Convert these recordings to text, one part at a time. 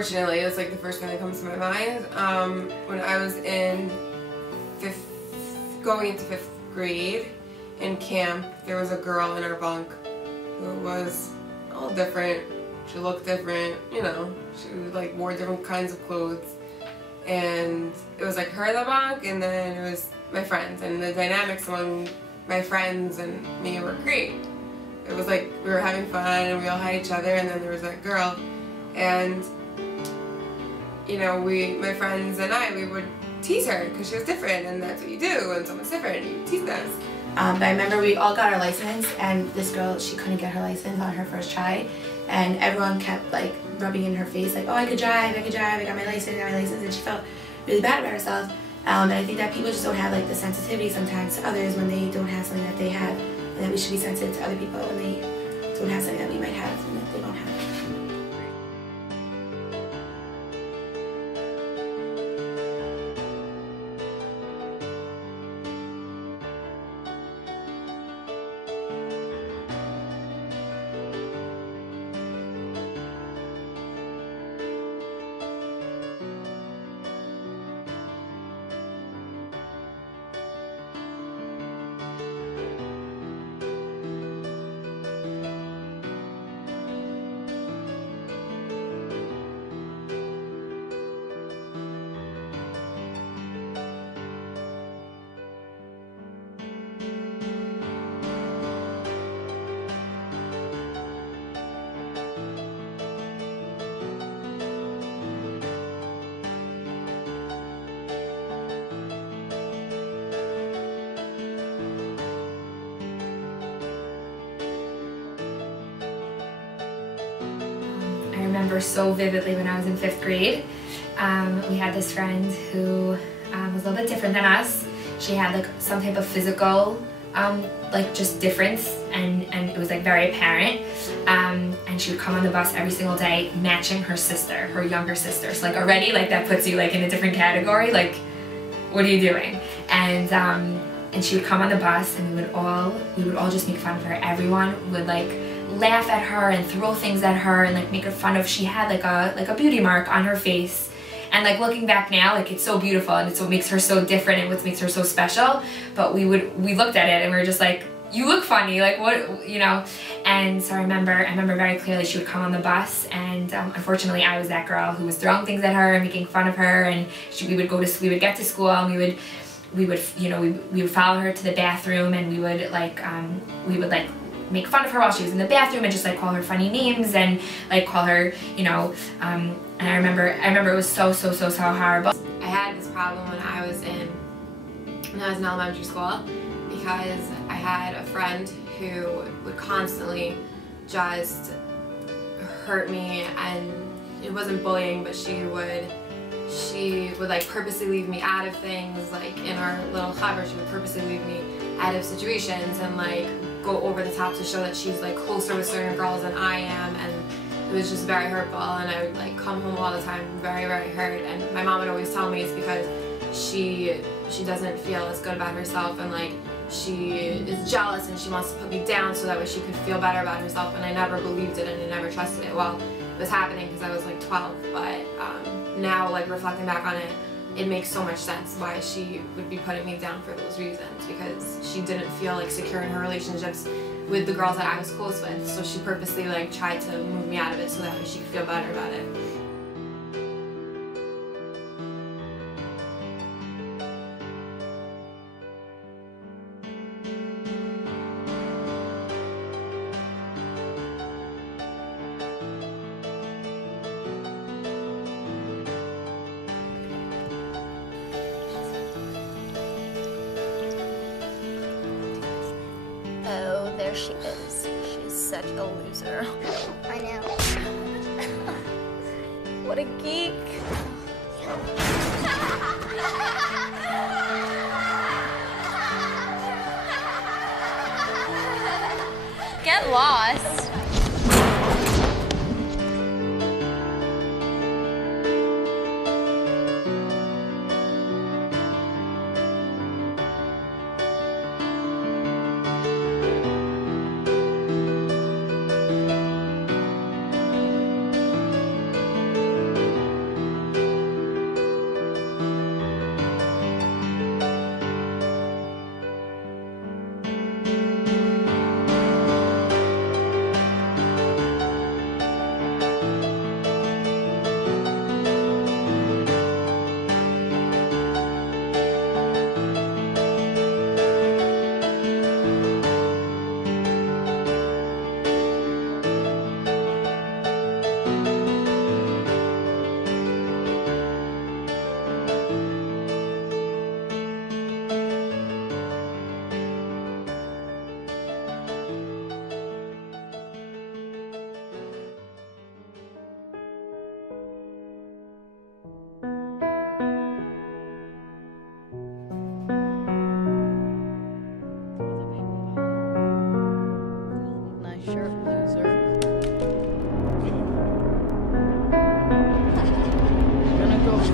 unfortunately, it's like the first thing that comes to my mind. When I was going into 5th grade in camp, there was a girl in our bunk who was all different. She looked different, you know. She like wore different kinds of clothes, and it was like her in the bunk, and then it was my friends, and the dynamics among my friends and me were great. It was like we were having fun and we all had each other, and then there was that girl, and you know, my friends and we would tease her because she was different, and that's what you do when someone's different, you tease them. But I remember we all got our license, and this girl, she couldn't get her license on her first try, and everyone kept like rubbing in her face like, oh, I could drive, I got my license, and she felt really bad about herself. And I think that people just don't have like the sensitivity sometimes to others when they don't have something that they have, and that we should be sensitive to other people when they don't have something that we might have and that they don't have. I remember so vividly when I was in 5th grade. We had this friend who was a little bit different than us. She had like some type of physical like just difference, and it was like very apparent. And she would come on the bus every single day matching her sister, her younger sister. So like already like that puts you like in a different category, like what are you doing? And she would come on the bus, and we would all just make fun of her. Everyone would like laugh at her and throw things at her and like make her fun of. She had like a beauty mark on her face, and like looking back now, like it's so beautiful and it's what makes her so different and what makes her so special. But we looked at it and we were just like, you look funny, like what, you know. And so I remember very clearly she would come on the bus, and unfortunately I was that girl who was throwing things at her and making fun of her. And we would get to school, and we would follow her to the bathroom, and we would make fun of her while she was in the bathroom and just like call her funny names and like call her, you know, and I remember it was so horrible. I had this problem when I was in elementary school, because I had a friend who would constantly just hurt me, and it wasn't bullying, but she would like purposely leave me out of things. Like in our little cover, she would purposely leave me out of situations and like go over the top to show that she's like closer with certain girls than I am, and it was just very hurtful. And I would like come home all the time very hurt, and my mom would always tell me it's because she doesn't feel as good about herself, and like she is jealous and she wants to put me down so that way she could feel better about herself. And I never believed it, and I never trusted it. Well, it was happening because I was like 12, but now like reflecting back on it, it makes so much sense why she would be putting me down for those reasons, because she didn't feel like secure in her relationships with the girls that I was close with, so she purposely like tried to move me out of it so that way she could feel better about it. Oh, there she is. She's such a loser. I know. What a geek. Get lost.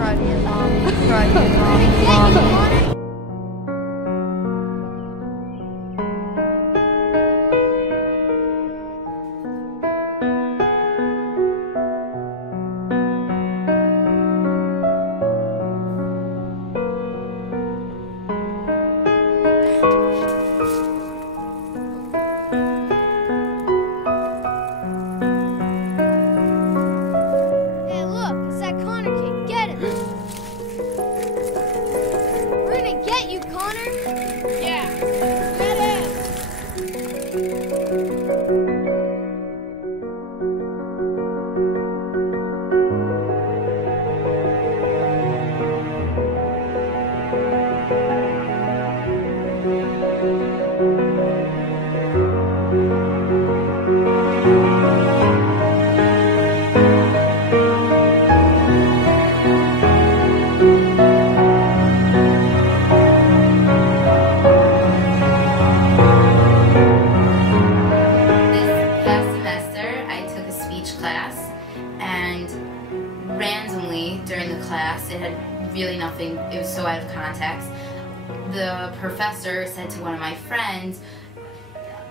Cry to your mommy. Cry to your mommy. Hey, look, it's that Connor kid. Get him. We're gonna get you, Connor. Yeah, get him. This past semester, I took a speech class, and randomly during the class, it had really nothing, it was so out of context. The professor said to one of my friends,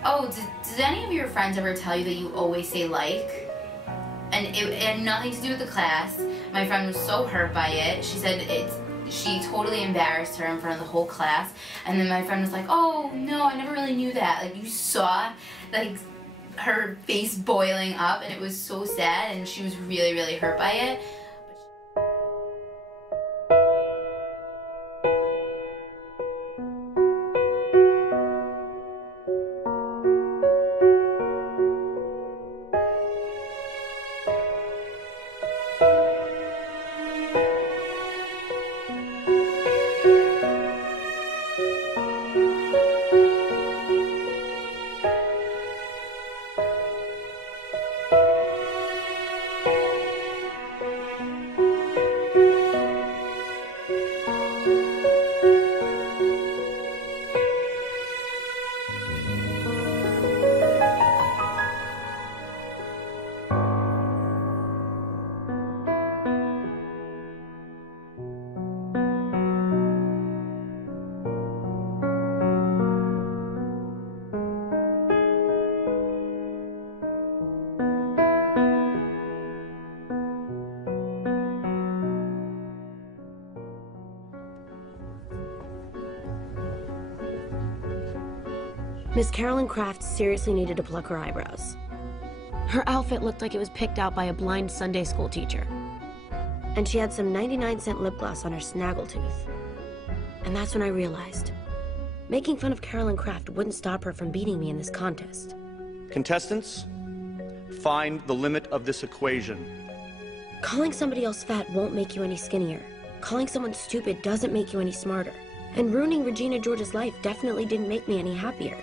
"Oh, did any of your friends ever tell you that you always say like?" And it had nothing to do with the class. My friend was so hurt by it. She said she totally embarrassed her in front of the whole class. And then my friend was like, "Oh no, I never really knew that." Like, you saw like her face boiling up, and it was so sad, and she was really, really hurt by it. Miss Carolyn Kraft seriously needed to pluck her eyebrows. Her outfit looked like it was picked out by a blind Sunday school teacher. And she had some 99-cent lip gloss on her snaggletooth. And that's when I realized, making fun of Carolyn Kraft wouldn't stop her from beating me in this contest. Contestants, find the limit of this equation. Calling somebody else fat won't make you any skinnier. Calling someone stupid doesn't make you any smarter. And ruining Regina George's life definitely didn't make me any happier.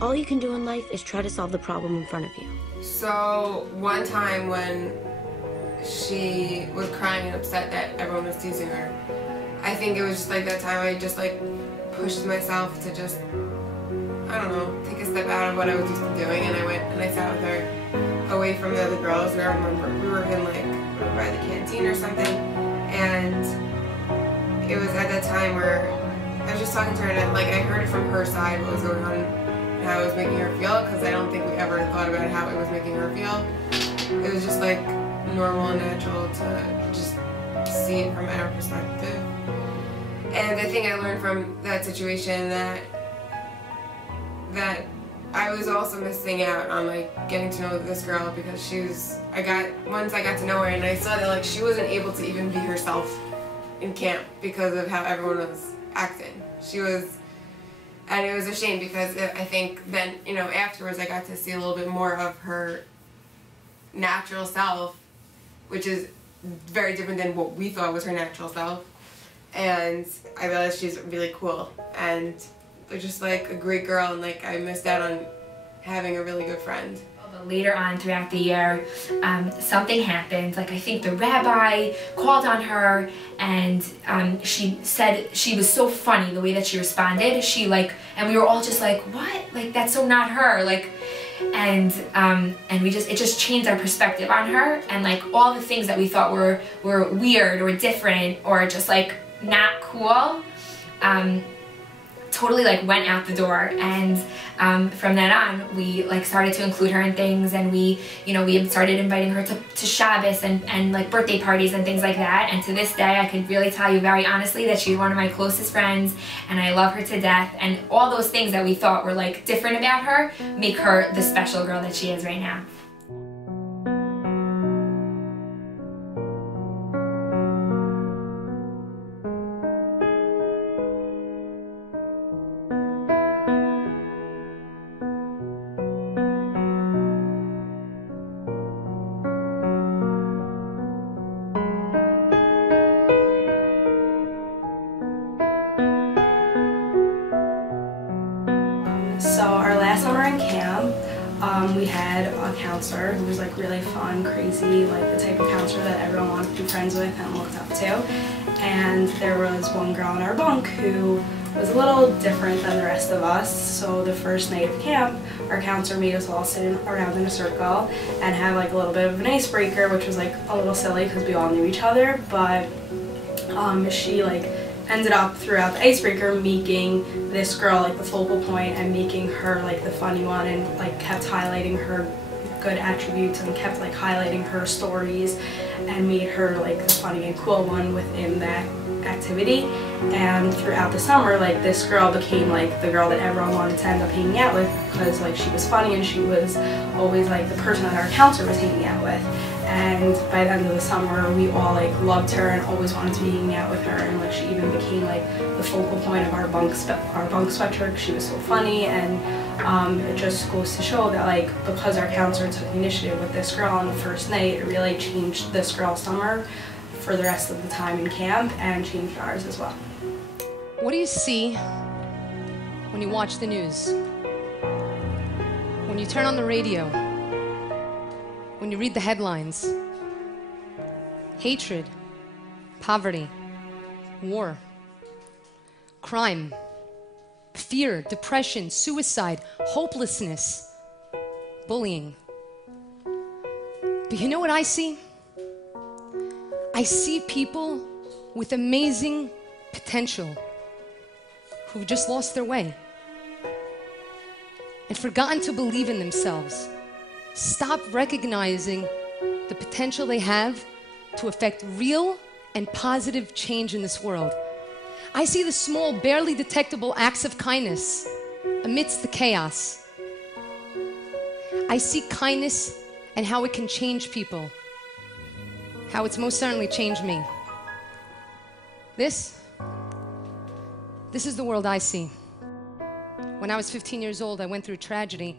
All you can do in life is try to solve the problem in front of you. So one time when she was crying and upset that everyone was teasing her, I think it was just like that time I just like pushed myself to just, I don't know, take a step out of what I was used to doing, and I went and I sat with her away from the other girls. And I remember we were in like, we were by the canteen or something, and it was at that time where I was just talking to her, and I heard it from her side what was going on, how it was making her feel, because I don't think we ever thought about how it was making her feel. It was just like normal and natural to just see it from our perspective. And I think I learned from that situation that I was also missing out on like getting to know this girl, because once I got to know her and I saw that like she wasn't able to even be herself in camp because of how everyone was acting. And it was a shame, because I think then, you know, afterwards I got to see a little bit more of her natural self, which is very different than what we thought was her natural self. And I realized she's really cool and just like a great girl, and like I missed out on having a really good friend. Later on throughout the year, something happened. Like, I think the rabbi called on her, and she said she was so funny the way that she responded. And we were all just like, what? Like, that's so not her. Like, and it just changed our perspective on her, and like all the things that we thought were weird or different or just like not cool, totally like went out the door. And from then on, we like started to include her in things, and we started inviting her to Shabbos and like birthday parties and things like that. And to this day, I can really tell you very honestly that she's one of my closest friends, and I love her to death. And all those things that we thought were like different about her make her the special girl that she is right now. So our last summer in camp, we had a counselor who was like really fun, crazy, like the type of counselor that everyone wanted to be friends with and looked up to. And there was one girl in our bunk who was a little different than the rest of us. So the first night of camp, our counselor made us all sit around in a circle and have like a little bit of an icebreaker, which was like a little silly because we all knew each other. But she like ended up throughout the icebreaker making this girl like the focal point and making her like the funny one, and like kept highlighting her good attributes and kept like highlighting her stories and made her like the funny and cool one within that activity. And throughout the summer, like this girl became like the girl that everyone wanted to end up hanging out with, because like she was funny and she was always like the person that our counselor was hanging out with. And by the end of the summer, we all like loved her and always wanted to be hanging out with her. And like she even became like the focal point of our bunk sweatshirt. She was so funny, and it just goes to show that like because our counselor took initiative with this girl on the first night, it really changed this girl's summer for the rest of the time in camp, and changed ours as well. What do you see when you watch the news? When you turn on the radio? When you read the headlines? Hatred, poverty, war, crime, fear, depression, suicide, hopelessness, bullying. But you know what I see? I see people with amazing potential who've just lost their way and forgotten to believe in themselves. Stop recognizing the potential they have to affect real and positive change in this world. I see the small, barely detectable acts of kindness amidst the chaos. I see kindness and how it can change people, how it's most certainly changed me. This is the world I see. When I was 15 years old, I went through tragedy.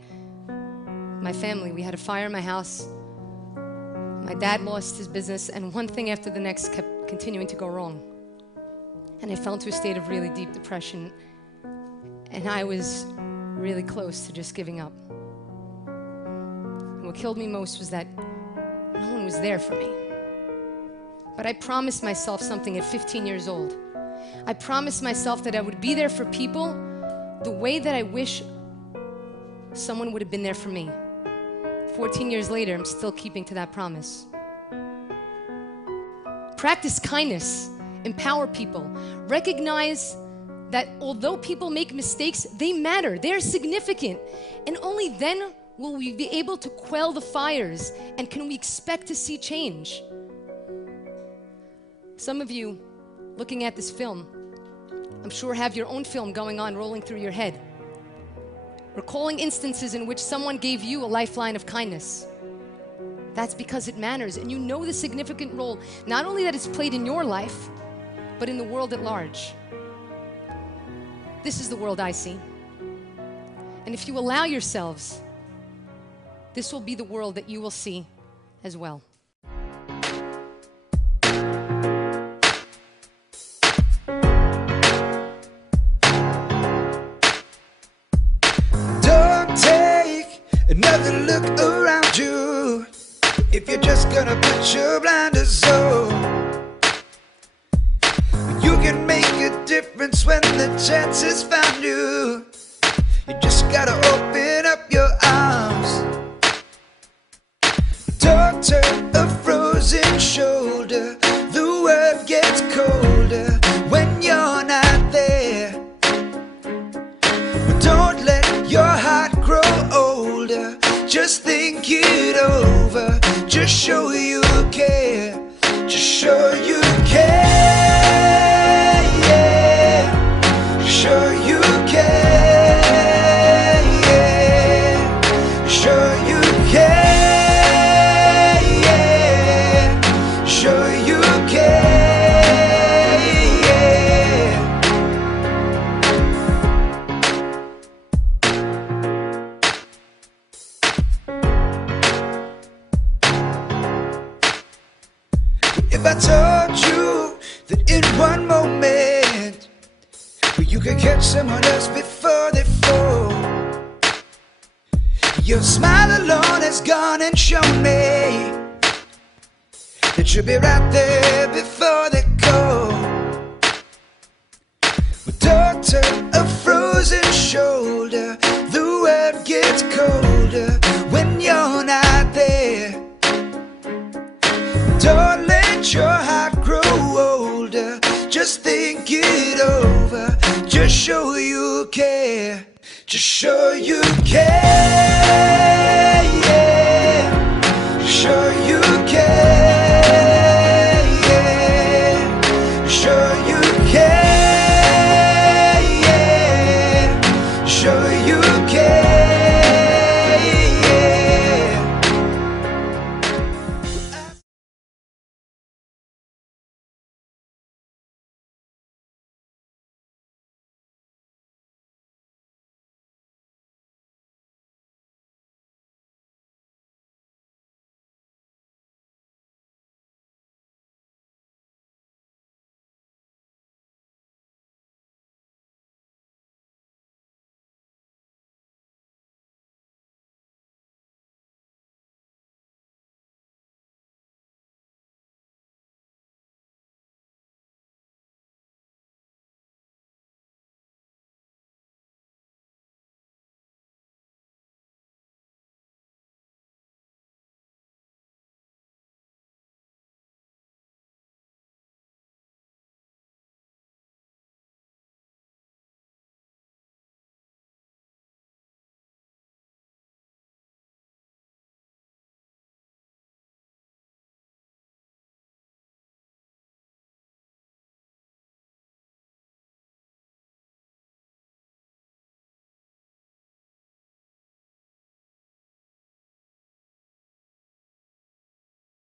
My family, we had a fire in my house. My dad lost his business, and one thing after the next kept continuing to go wrong. And I fell into a state of really deep depression, and I was really close to just giving up. And what killed me most was that no one was there for me. But I promised myself something at 15 years old. I promised myself that I would be there for people the way that I wish someone would have been there for me. 14 years later, I'm still keeping to that promise. Practice kindness, empower people, recognize that although people make mistakes, they matter, they're significant, and only then will we be able to quell the fires and can we expect to see change. Some of you looking at this film, I'm sure have your own film going on, rolling through your head. Recalling instances in which someone gave you a lifeline of kindness. That's because it matters, and you know the significant role, not only that it's played in your life, but in the world at large. This is the world I see. And if you allow yourselves, this will be the world that you will see as well. Another look around you. If you're just gonna put your blinders on, you can make a difference when the chance is found you. You just gotta open up your arms. frozen shoulder. The world gets colder when you're not there. But don't let your heart grow older. Just think it over. Just show you care. Just show you care. Yeah. Show you care. Yeah. Show you care. Yeah. Show you care. Yeah. If I told you that in one moment you could catch someone else before they fall, your smile alone has gone and shown me that you'll be right there before they go. But don't turn a frozen shoulder. The world gets colder when you're not there. Don't let your heart grow older. Just think it over. Just show you care. Just show you care.